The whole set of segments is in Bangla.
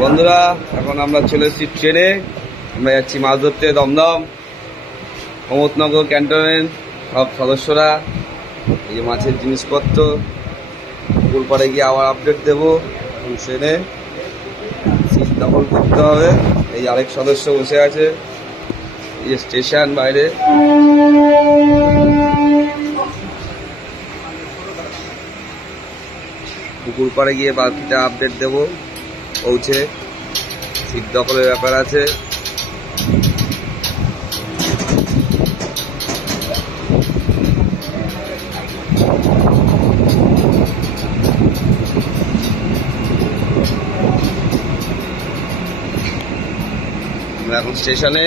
বন্ধুরা, এখন আমরা চলে এসেছি ট্রেনে। আমরা যাচ্ছি মাছ ধরতে দমদম, প্রমোদনগর ক্যান্টনমেন্ট। সব সদস্যরা এই যে মাছের জিনিসপত্র, পুকুর পাড়ে গিয়ে আবার আপডেট দেবো। ট্রেনে সিট দখল করতে হবে। এই আরেক সদস্য বসে আছে, এই যে স্টেশন বাইরে। পুকুর পাড়ে গিয়ে বাকিটা আপডেট দেবো। পৌঁছে সিট দখলের ব্যাপার আছে। আমরা এখন স্টেশনে।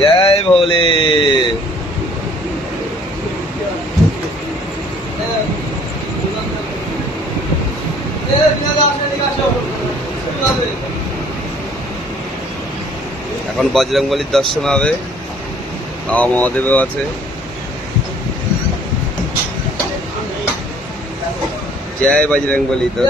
জয় ভোলে। এখন বজরংবলীর দর্শন হবে, বাবা মহাদেবও আছে। জয় বজরংবলী। তো